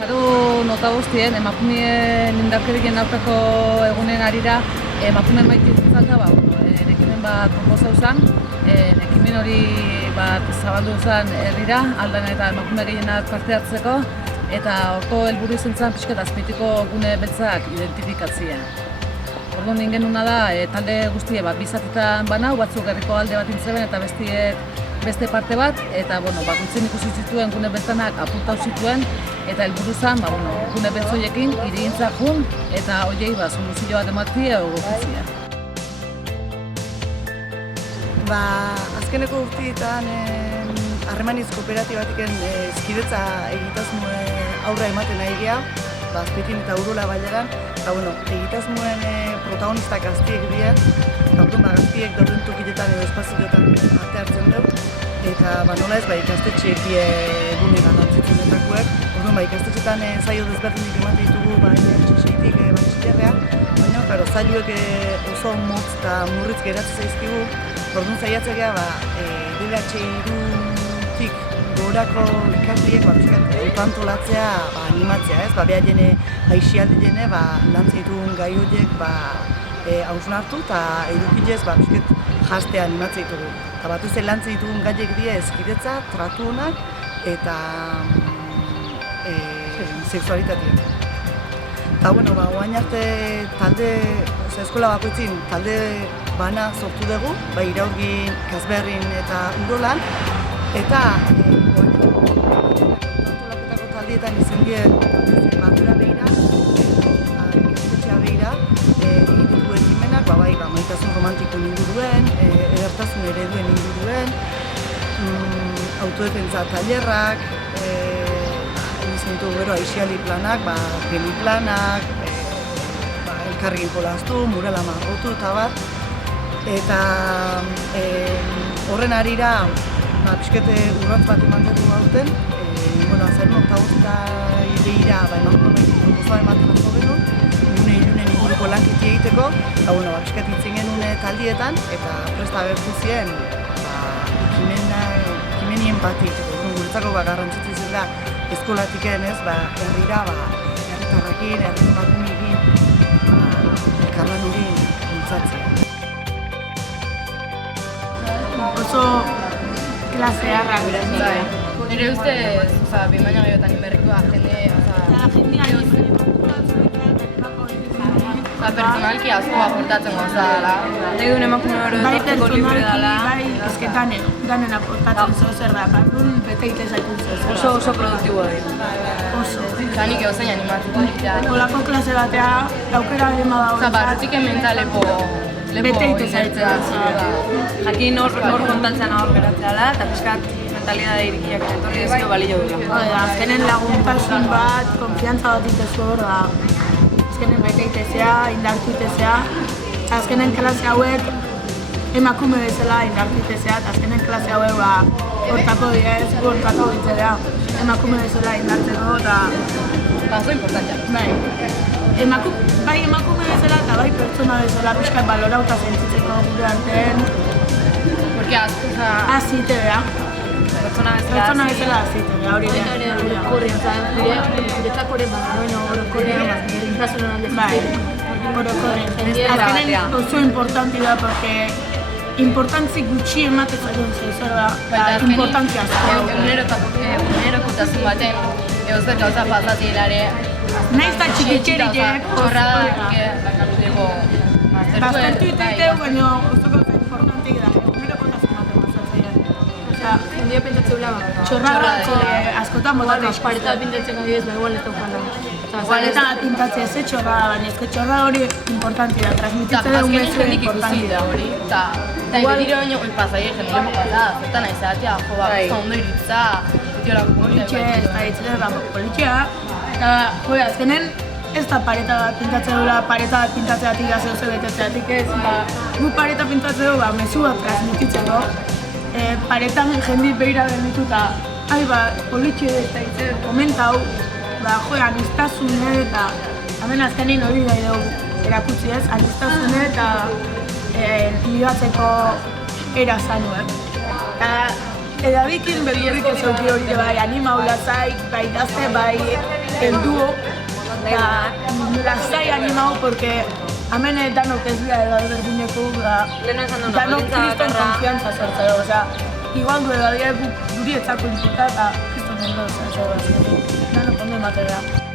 Azaro nota guztien, emakumeen indarkerien aurkako egunen harira, emakumeen maitizutzaka, ekimen bat proposau zen, ekimen hori zabaldu zen herrira, aldan eta emakume gehienak parte hartzeko, eta horko helburu izan zen pixka eta azpeitiko gune beltzak identifikatzea. Orduan ningenuna da, talde guztie bizatetan banau, batzuk herriko alde bat intzeben eta beste parte bat, eta bakoitzen ikusi zituen gune beltzanak apuntau zituen, eta helburu zen gune beltzoiekin hirigintza jun, eta horiei soluzio bat ematia egokitzea. Azkeneko urteetan harremaniz kooperatibatik ezkidetza egitasmoe aurra ematen nahi geha, Azpeitin eta Urola baileran, eta egitasmoen protagonistak gaztiek dira, eta gaztiek dauden tokitetan edo espazioetan parte hartzen dut, eta nola ez ikastetxeek gune garrantzitzen dutakuek. Orduan ikastetxeetan zailo desberdinik ematen ditugu txaseitik batxillerrea, baina zailuek oso motz eta murritz geratzen zaizkigu. Orduan zaiatzea geha DLH-irutik gorako ikasliek autoantolatzea animatzea, behaien aixialdi jene lantzea gai horiek hausnartu eta edukidez jastea animatzea ditugu. Eta batuz lantzea ditugun gaiek dira ezkidetza, tratu honak eta sexualitatea. Eta oain arte eskola bakoitzin talde bana sortu dugu, Iraurgin, Kazberrin eta Urolan, eta antolaketako taldietan izan dira bandera behira, ikastetxea behira, egin dugu ekimenak, maitasun romantiko inguruen, edertasun ereduen inguruen, autodefentza tailerrak, izan ditugu aixiali planak, geli planak, elkarrekin jolastu, murala margotu eta bat. Eta horren harira pixkete urratz bat eman dugu gauten, azaren oktagozita hilera emakume maitiko gozoa ematen asko genuen, ilunen inguruko lanketi egiteko, eta pixket hitzen genuen taldietan, eta presta agertu ziren ekimenien batik. Guretzako garrantzitzu izan da eskolatik herrira, herritarrekin, herriko elkarlan hori bultzatzea. Oso klase harrak dira. Nire ustez, behin baina gehiotan inberrikoa jende... Personalki asko aportatzen gauza dela. Nahi duen emakume hori etortzeko libre dela. Bai, ezketan danen aportatzen zer da, bete egiten zaitun Oso produktiboa dira. Oso. Zanik egozain animatzeko egitea. Olako klase batea, aukera egin badago. Barrutik hementza lepo izaitzea. Jakin hor kontatzen hor geratzea da, eta pixkat mentalidade irikiak etorri dezio balio dira. Azkenen laguntasun bat, konfiantza bat itezu hor da. Azkenen bete itezea, indartu itezea. Azkenen klase hauek emakume bezala indartu itezea, eta azkenen klase hauek hortako dira ez, hortako bitzera. Emakume bezala indartzeko eta... Oso importantea. Bai emakume bezala eta bai pertsona bezala pixkat balorauta sentitzeko gure artean. Porque azite beha. Pertsona bezala azite beha, hori da. Guretzako ere orokorrean, personalde. Bai, orokorrean. Azkenen oso importanti da, porque importantzi gutxi ematen zaitun zer da, importantzia azko. Unerokotasun baten, egozer gauza pasatzen hilare, nahiz da txikitxeriek, baztertu iteiteu, baina oso gauza importantik da, unerokotasun baten pasatzen. Jendia pentsatzen gula Txorra askotan botatzen. Pareta pintatzen adibidez, igual ez daukala. Pareta pintatzen ez txorra, baina ez txorra hori importanti da, transmititzen dugu mezu importanti da. Eta ibedire baino, pasaia jende lepo pasa, zertan nahi zatea, ondo iritza, politxe, ez da ditzen da, politxea, eta azkenen ez da pareta bat pintatzen dula, pareta bat pintatzeatik gazeo betetzeatik ez, gu pareta pintatzen dugu, mezu bat transmititzeko, paretan jendi behira benditu eta politxe ez da ditzen, komentau, anistazune eta hemen azkenin hori gai dugu erakutsi ez, anistazune eta ligatzeko era zanuek. Eta edabikin beldurrik ez euki hori bai, animau lasai, bai gazte, bai heldu, lasai animau, porque hemen danok ez dira edad berdineko, danok kriston konfiantza sortzea, osea, igual du edadia guri etzako inputa, eta kriston ondo, danok ondo ematea.